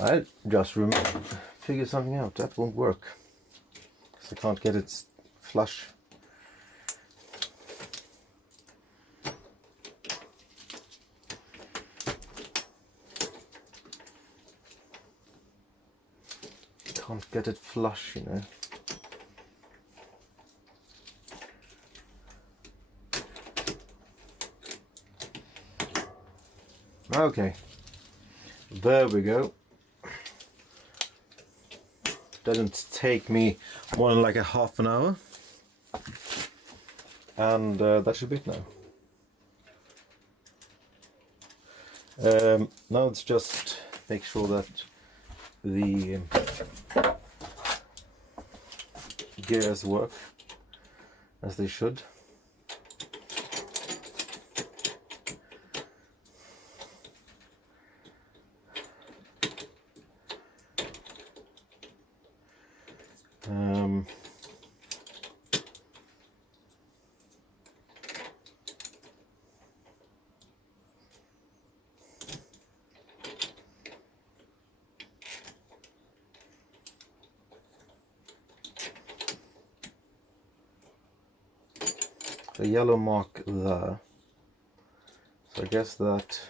I just figured something out. That won't work. Because I can't get it flush. Can't get it flush, you know. Okay, there we go. Doesn't take me more than like a half an hour, and that should be it now. Now let's just make sure that the gears work as they should. The yellow mark there, so I guess that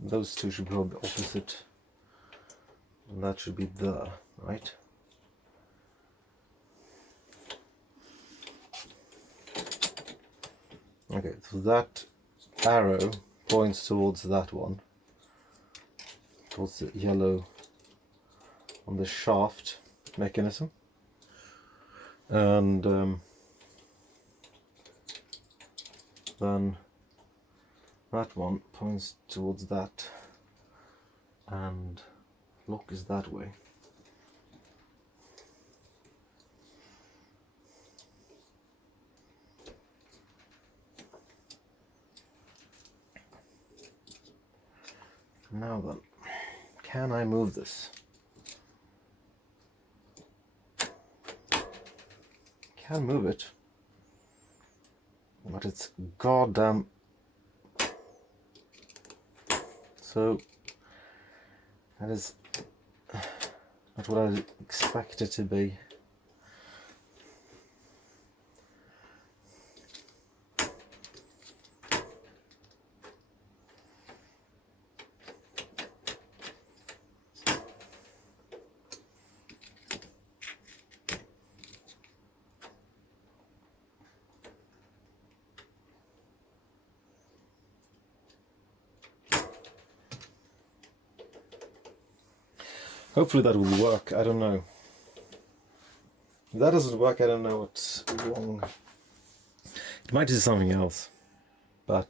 those two should be opposite, and that should be there, right? Okay, so that arrow points towards that one, towards the yellow on the shaft mechanism, and then that one points towards that, and lock is that way. Now then, can I move this? Can move it, but it's goddamn. So that is not what I expect it to be. Hopefully that will work, I don't know. If that doesn't work, I don't know what's wrong. It might do something else, but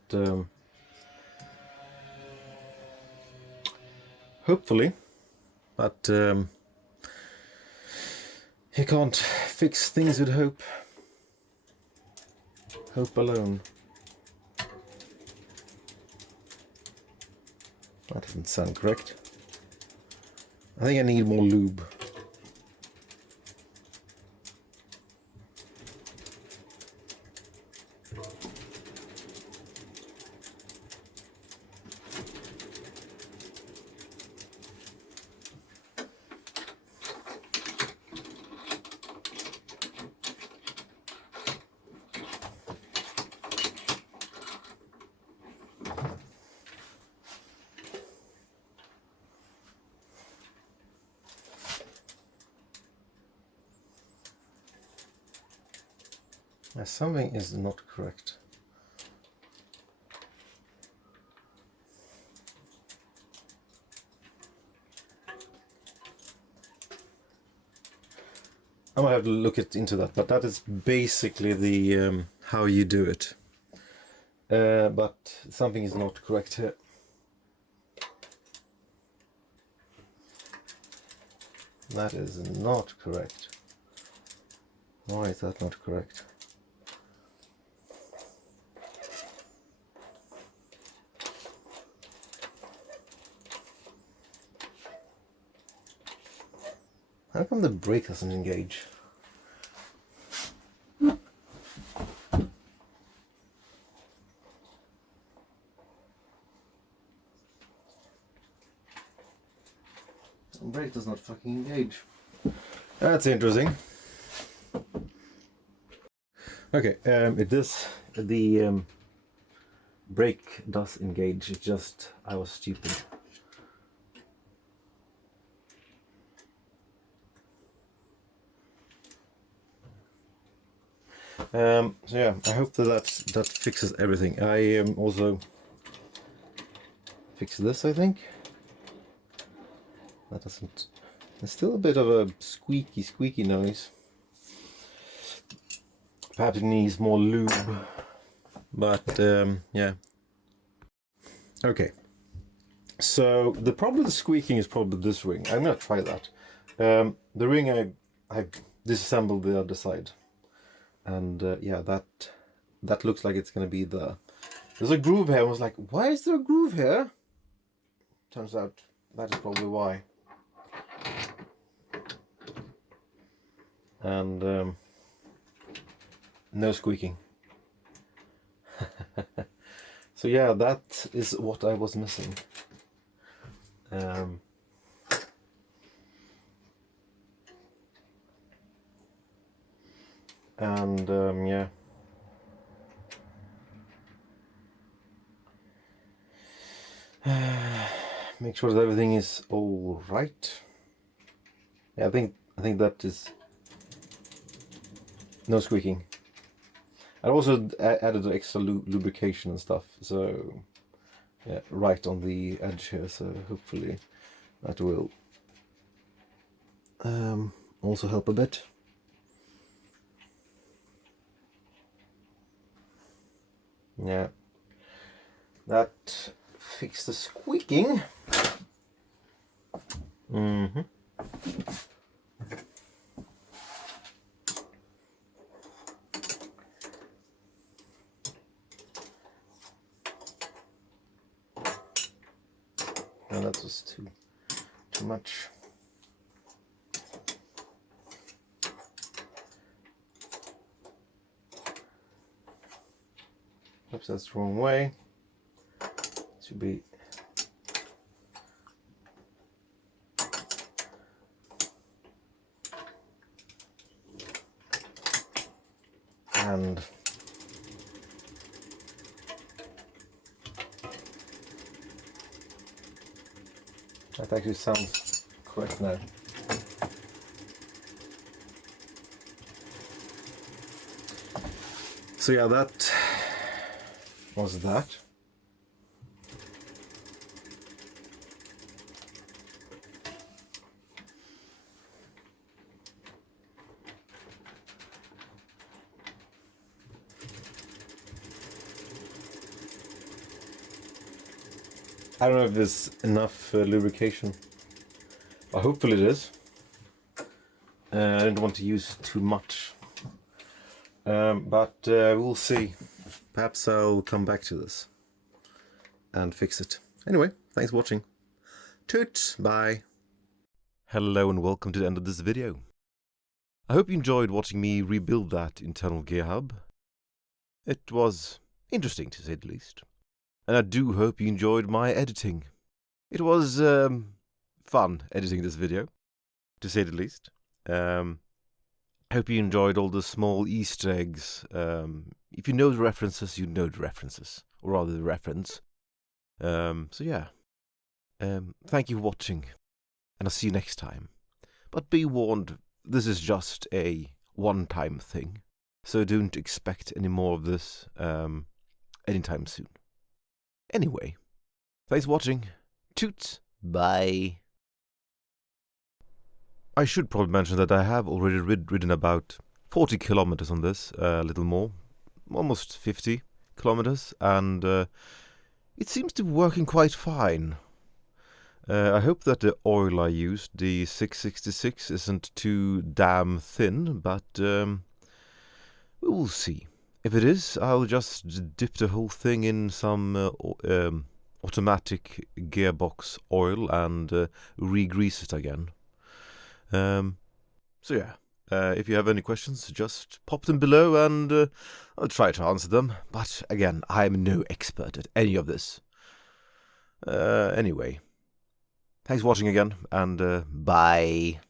hopefully. But you can't fix things with hope. Hope alone. That doesn't sound correct. I think I need more lube. Something is not correct. I might have to look into that, but that is basically the how you do it. But something is not correct here. That is not correct. Why is that not correct? How come the brake doesn't engage? The brake does not fucking engage. That's interesting. Okay, the brake does engage, it's just I was stupid. So yeah, I hope that fixes everything. I also fix this, I think. That doesn't... There's still a bit of a squeaky noise. Perhaps it needs more lube, but yeah. Okay, so the problem with the squeaking is probably this ring. I'm gonna try that. The ring I disassembled the other side, and yeah, that looks like it's gonna be the... There's a groove here. I was like, why is there a groove here? Turns out that is probably why. And no squeaking. So yeah, that is what I was missing. Yeah. Make sure that everything is all right. Yeah, I think that is no squeaking. I also added extra lubrication and stuff, so yeah, right on the edge here. So hopefully that will also help a bit. Yeah, that fixed the squeaking. Mm-hmm. And that was too much. Oops, that's the wrong way. Should be and that actually sounds correct now. So yeah, that was that. I don't know if there's enough lubrication. Well, hopefully it is. I don't want to use too much. But we'll see. Perhaps I'll come back to this and fix it. Anyway, thanks for watching. Toot! Bye! Hello and welcome to the end of this video. I hope you enjoyed watching me rebuild that internal gear hub. It was interesting, to say the least. And I do hope you enjoyed my editing. It was fun editing this video, to say the least. I hope you enjoyed all the small Easter eggs. If you know the references, you know the references. Or rather, the reference. So yeah. Thank you for watching. And I'll see you next time. But be warned, this is just a one-time thing. so don't expect any more of this anytime soon. Anyway, thanks for watching. Toot! Bye! I should probably mention that I have already ridden about 40 kilometers on this, a little more, almost 50 kilometers, and it seems to be working quite fine. I hope that the oil I used, the 666, isn't too damn thin, but we will see. If it is, I'll just dip the whole thing in some automatic gearbox oil and re-grease it again. So yeah, if you have any questions, just pop them below and I'll try to answer them. But again, I'm no expert at any of this. Anyway, thanks for watching again, and bye.